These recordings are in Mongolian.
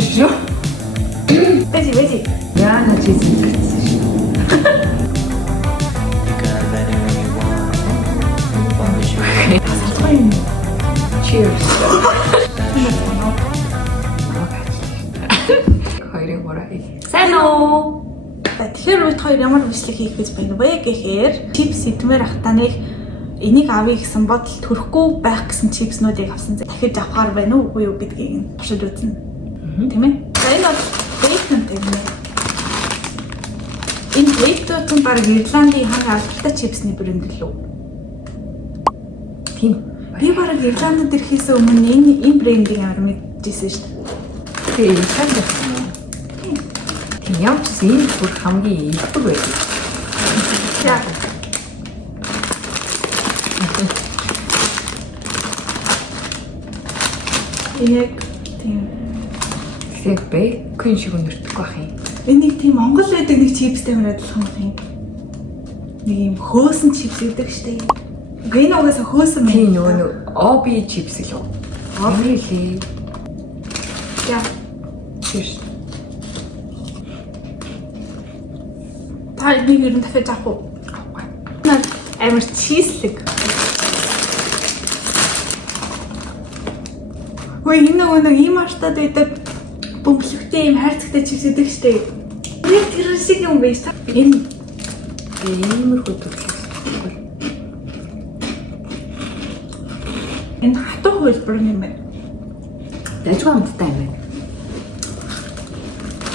шүү. Вэзи. Яна чиз гэсэн шүү. Cheers. Хоёрын гурав. Сайн уу? Тэгэхээр үед хоёр ямар бичлэг хийх гэж байна вэ гэхээр чипс идмээр ахтаа нэг энийг авъя гэсэн бодол төрөхгүй байх гэсэн чипснуудыг авсан. Дахиж авахар байна уу үгүй юу гэдгийг нь туршиж үзнэ. Тийм ээ. За энэ бол бейкон юм байна. Энэ бейкон баг Ирландын хамгийн алдартай чипсний брэнд лөө. Тийм. Би бараг Ирландд ирэхээс өмнө энэ брендийг амар мэдчихсэн шүү дээ. Тийм сайн байна. Тийм явж энэ бүр хамгийн илбэг байдаг. Яг. Яг тийм. Тэг бэйкон шиг өнөртөх байх юм. Энийг тийм Монгол байдаг нэг чипстэй мөр адилхан юм. Нэг юм хөөсөн чипс гэдэг штеп. Энэ угаасаа хөөсөн мэн. Тийм нөгөө оби чипс л үү? Оби лээ. Яа. Cheers. Та энийг ер нь дахиад авах уу? Наа амар чизлэг. Ой энэ нэг ийм аштад байдаг бөмбөлөгтэй ийм хайрцагтай чипс гэдэг штеп. Нэг тэр шиг юм биш та. Энэ Иймэрхүү төрлөөс. энэ хатуу хөлбөр юм байна. Дайжгүй амттай юм байна.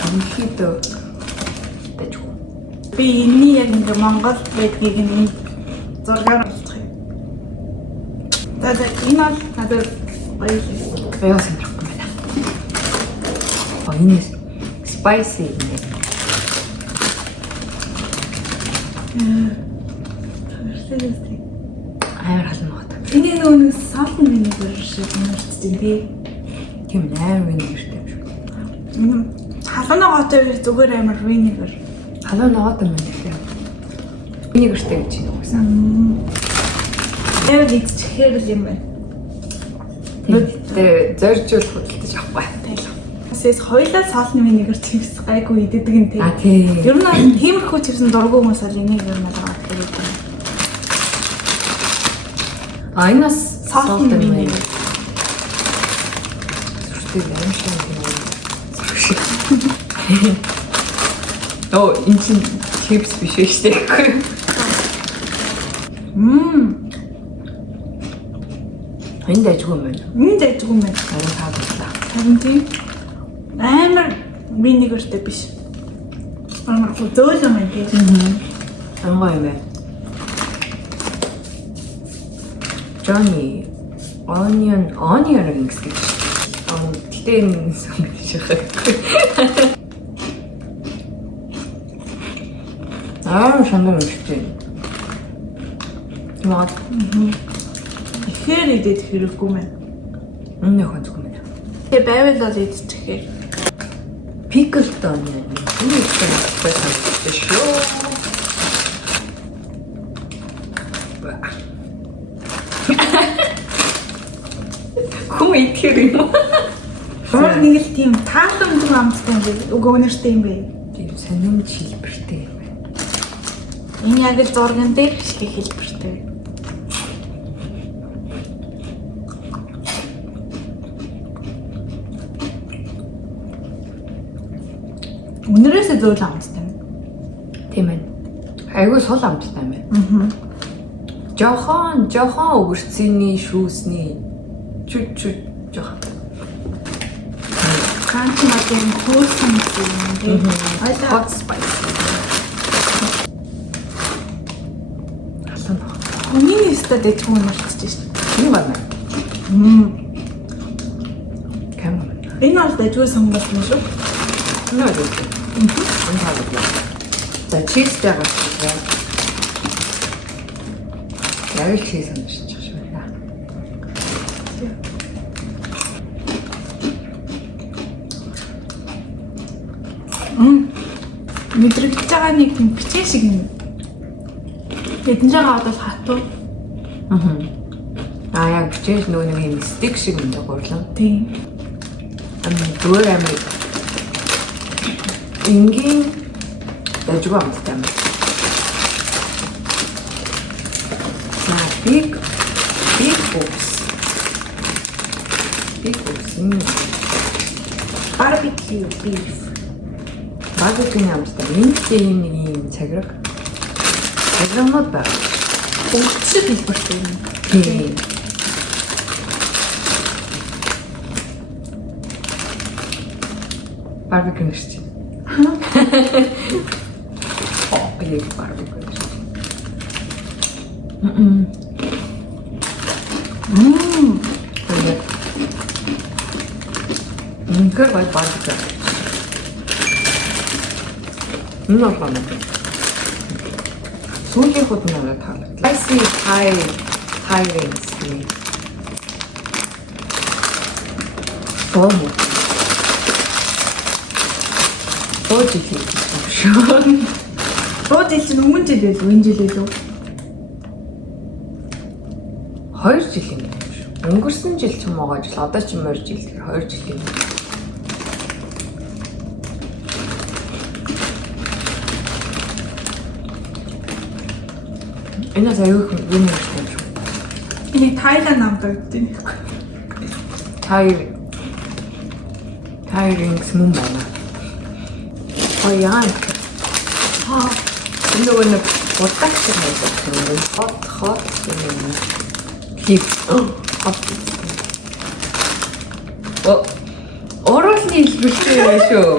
Амхидо дайжгүй. Би энэний яг ингээ Монгол байдгийг нэг зургаар олчих юм. За энэ бол надад баярлалаа. Баяа сонирхолтой байна. Энэ spicy юм. Тэрсээ. Амар халуун багт. Энэ нөгөө салн винегар шиг юмшиж тий. Тийм амар винегэртэй юм шиг. Халуун ногоотой зүгээр амар винегар. Халуун ногоотой юм байна. Винегэртэй гэж юм уусаа. Яг идчихээр л юм байна. Тэгээд зоржуул худалдаж авахгүй. Тэс хоёлаа салны винегар чипс гайгүй иддэг юм тий. Тийм. Ер нь тиймэрхүү чипсэн дургу хүмүүс бол энийг ер нь аваад хэрэгтэй. Энэ бас Салны винегар. Сүртэй юм шиг. Оо энэ чинь чипс биш ээ штэ. Энэ дайжгүй юм байна. Энэ дэжгүй юм байна. Харин таалагдаа. Харин тийм амар винегартэй биш. Амар зөөлөн юм тий. Ангой юм байна. Johnny onion гэсэн. Гэтэ энэ сонгож байгаа. Шандар өштэй. Мод. Ихээр идэх хэрэггүй мэн. Энэ хонцгүй мэн. Тэгээ байвал бол идчихээ. Pickled onion. Энэ ихтэй байсан шүү. Хөө ихэр юм. Өөр нэг л тийм таалан зүг амттай юм бэ? Уг өнөртэй юм бэ? Тийм сонирмж хэлбэртэй юм байна. Энэ яг л зурган дээр шиг хэлбэртэй. Өнөрөөсөө зөөлөн амттай. Тийм ээ. Айгуу сул амттай юм байна. Жохон өгөрцөний шүүсний чүт жохон. Ганц модern хөөсөн юм тийм. Hot spice. Халуун. Хүний нэстэ дэжгүй нэрчж шин. Энэ байна. Кэм. Энэ бол дэжгүй сонгож юм шүү. Энэ үү. Энэ таалагдав. За чизтэй гацгаа. Яг л чиз юм шиг байна. Мэдрэгдэж байгаа нэг юм бичээ шиг юм. Тэдэн жагаа бол хатуу. Яг бичээж нөгөө нэг юм стик шиг юм даа гурлаа. Тийм. зүгээр амир энгийн дажгүй амттай юм. За big box. Big box. Barbecue beef. Barbecue амттай. Энэ юм цаграг. Цаграгнууд байна. Өнгөцөд хэлбэртэй юм. Тийм. Barbecue нэрч. Яг barbecue нэрч. Үнэхээр гоё barbecue. Нуурах юм. Сүүлийн хот надад таалагдсан. Spicy Thai wings. Бом. Божиг. Божиг чинь өмнө жил байлгүй, энэ жил байлгүй. 2 жил юм байна шүү. Өнгөрсөн жил ч юм уу жил, одоо ч морь жил тэгэхээр 2 жил юм. Энэ аюух юм шүү. Энэ Тайланд намдаг тийм. Thai rings мөн байна. Яан. Энэ нэг утгач юм байна. Хот юм. Хит. Оролны хэлбэртэй байна шүү.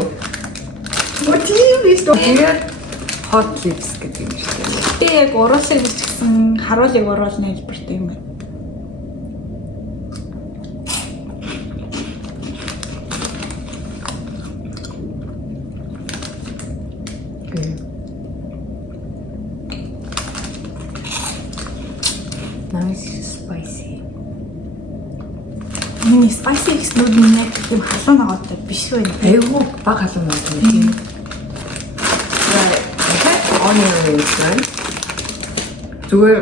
Тийм биш үү? Тэгээд hot lips гэдэг юм шүү. Тэ яг уруулыг бичсэн харуулыг оруулны хэлбэртэй юм байна. Nice spicy. Миний spicy гэснүүд нь яг тийм халуун агаатай биш үү? Айгуу баг халуун байна тийм. Onion rings байна. Зүгээр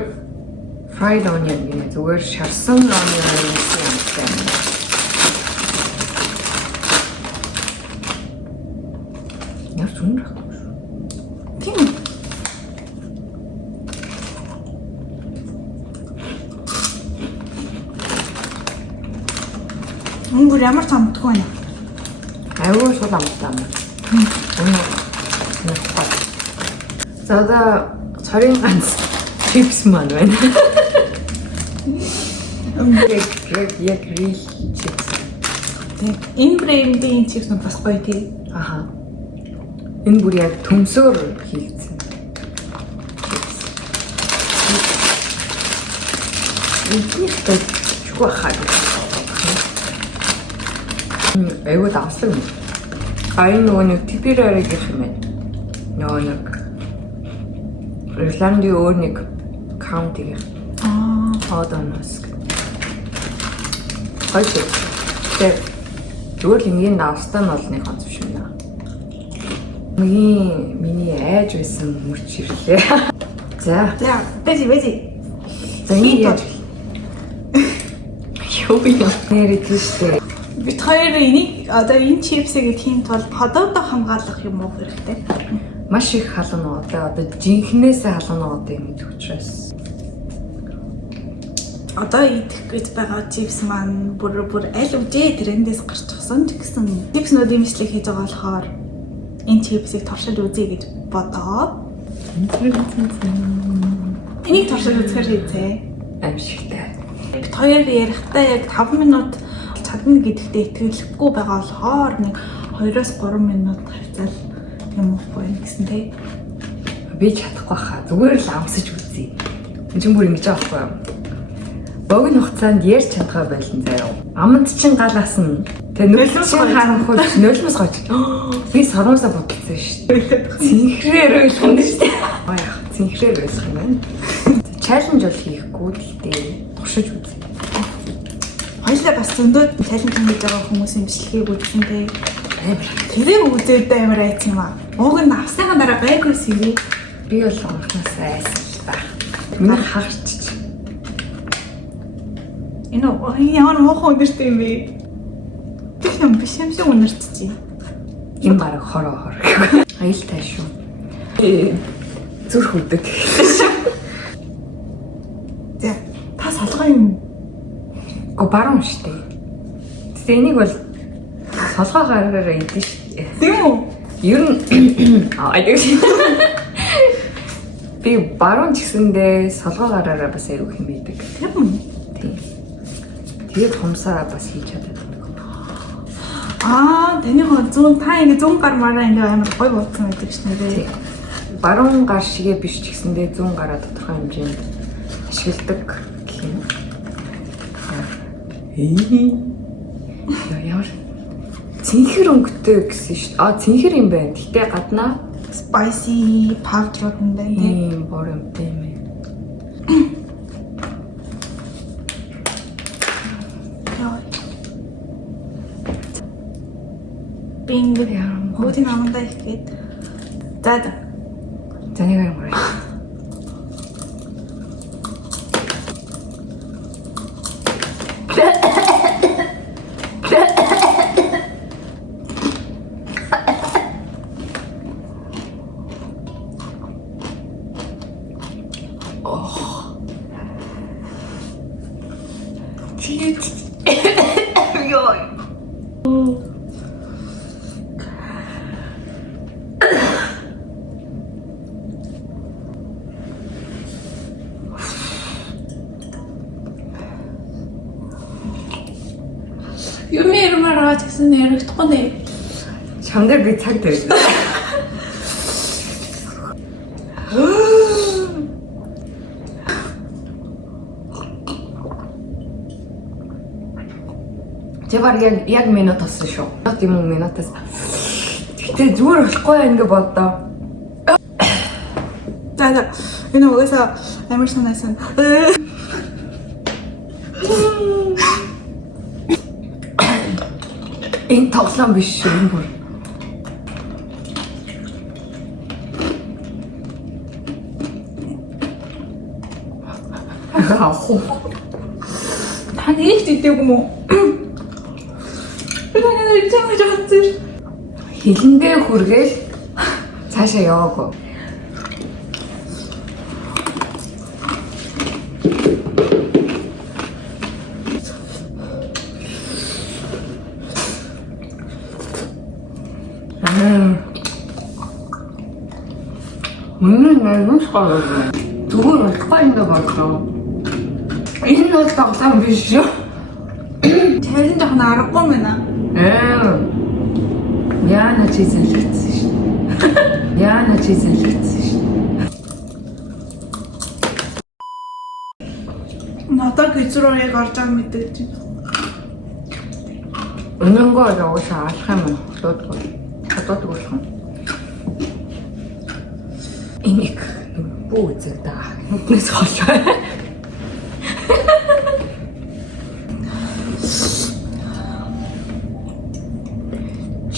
fried onion гэнэ зүгээр шарсан onion rings юм байна. Яа зүнх. Тийм. Өнгөр ямар цамдгүй байна. Айгуу шууд амттай юм. За да царийн ганц чипс маань байна. Яг grill chips. Энэ брендийн чипс нь бас гоё тий. Аха. Энэ бүр яг төмсөөр хийгдсэн. Энийг чуга хаад. Айгуу давслаг юм. Айн нөгөө нэг типирэрэг гэх юм байна. Нөгөө нэг Ирландийн өөр нэг каунти гэх. Одоноос. Хойш. Тэгээд зүгээр л ингийн давстаа нь бол нэг онц биш юм даа. Миний айж байсан мөрч ирлээ. За. За, бэзи. За энэ яаж юу юм нэрээ тийштэй. Бид хоёр энийг одоо энэ чипсийг хийм тул ходоодоо хамгаалах юм уу хэрэгтэй? Маш их халуун одоо жинхнээсээ халуун юм гэж учраас. Одоо идэх гэж байгаа чипс маань бүр аль үжээ трендээс гарч тасан ч гэсэн чипснүүд имжлэг хийж байгаа болохоор энэ чипсийг туршиж үзье гэж бодоод энийг туршиж үзэхээр хийцээ. Амжигтай. Бид хоёр ярихдаа яг 5 минут чадна гэдэгтээ итгэлгүй байгаа болохоор нэг 2-3 минут хавцал юм уу байна гэсэн тий. Би чадахгүй хаа зүгээр л амсаж үзье. Энд чинь бүр ингэж аахгүй юм. Богино хугацаанд ярьж чадгаа байлан заяа. Аманд чинь галаас нь тэгээ нөлөөс харанхуй нөлөөс гооч. Би саруусаа бодсон шүү дээ. Цинхрээр ойлгоно шүү дээ. Аа цинхрээр ойлгох юм байна. Чаленж бол хийхгүй л дээ. Туршиж үзье. Хоёлаа бас зөндөө чаленж хийж байгаа хүмүүсийн бичлэгийг үзсэн тий. Тэрийг үзээд амар айц юм аа. Ууг нь авсныхаа дараа байггүй сэрээ. Би бол онхноос айсан байх. Миний хагч. Энэ ямар муухай өндөртэй юм бэ? Тэг юм биш юм шиг үнэрчээ. Им бараг хороо. Аюултай шүү. Зүрх үдэг. За та салгаа юм. Баруун штэ. Тэгтээ энийг бол солгоо гараараа идэж штэ. Тийм үү? Ер нь би баруун ч гэсэндээ солгоо гараараа бас айруух юм бидэг. Тийм үү? Тийм. Тэгээд хумсараа бас хийж чаддаг. Таны хоо 100 та ингэ 100 гар мараа ингэ амар гой бодсон байдаг ш нь нэрээ. Баруун гар шигээ биш ч гэсэндээ 100 гараа тодорхой хэмжээнд ашигладаг гэх юм. Яа цэнхэр өнгөтэй гэсэн шүү дээ. Цэнхэр юм байна. Гэтэ гаднаа Spicy powder юм байна тийм. Бор юмтай юм. Бинг хөөдийн амандаа их гээд. За. За нэг юм байна. Юм ярмаараа гэсэн ярихдахгүй нэ. Чамдэр би цаг тавьсан. Тэвэр яг минут болсон шүү. Тийм үү минутаас. Гэтэ зүгээр болохгүй ингэ боддоо. За. Энэ угаасаа амар санаасан. Энэ тоглоом биш шүү энэ бүр. Та нэг идэв юм уу? Энэ чамд жаац. Хилэндээ хүргээл цаашаа яваагүй. Мөн нэг шоолоо. Зүгээр болохгүй юм да бодлоо. Энэ бол тоглоом биш шүү. Чайлен жоохон аргагүй байна. Яна чи зэлгэцсэн шүү. Яна чи зэлгэцсэн шүү. Надад гэзрөө яг орж байгаа мэдээж. Өнөнгөө явуулаа алах юм боддог. Боддог болох юм. Энийг бүү үзэл та. Нүднээс хошоо.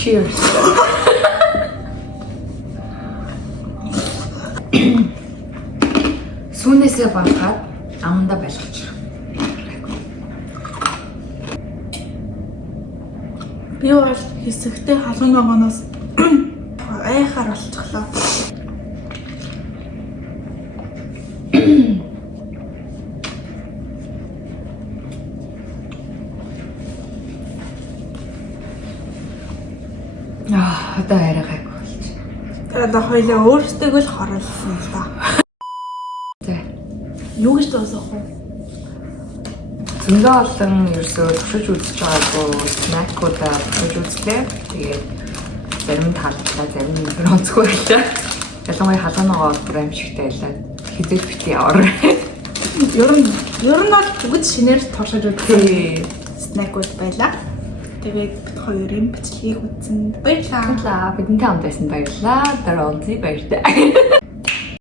Cheers. Сүнээсээ багахад аманда байлгач. Би бол хэсэгтэй халуун ногооноос айхаар болчихлоо. Одоо арай гайгүй болж. Тэгээд хоёлаа өөрсдөө л хорлсон л да. За. Юу гэж дуусах вэ? Зөндөө олон ерөөсөө төвшөж үзэж байгаагүй снакуудаа төвшөж үзлээ. Тэгээд зарим нь тааллаа, зарим нь онцгүй байлаа. Ялангуяа халуун ногоо бүр аимшигтай байлаа. Хизээж бити яваар. Ер нь бол бүгд шинээр туршиж үзсэн снакууд байлаа. Тэгээд бид хоёрын бичлэгийг үзсэн баярлалаа. Бидэнтэй хамт байсан баярлалаа. Дараа уулзъя баяртай.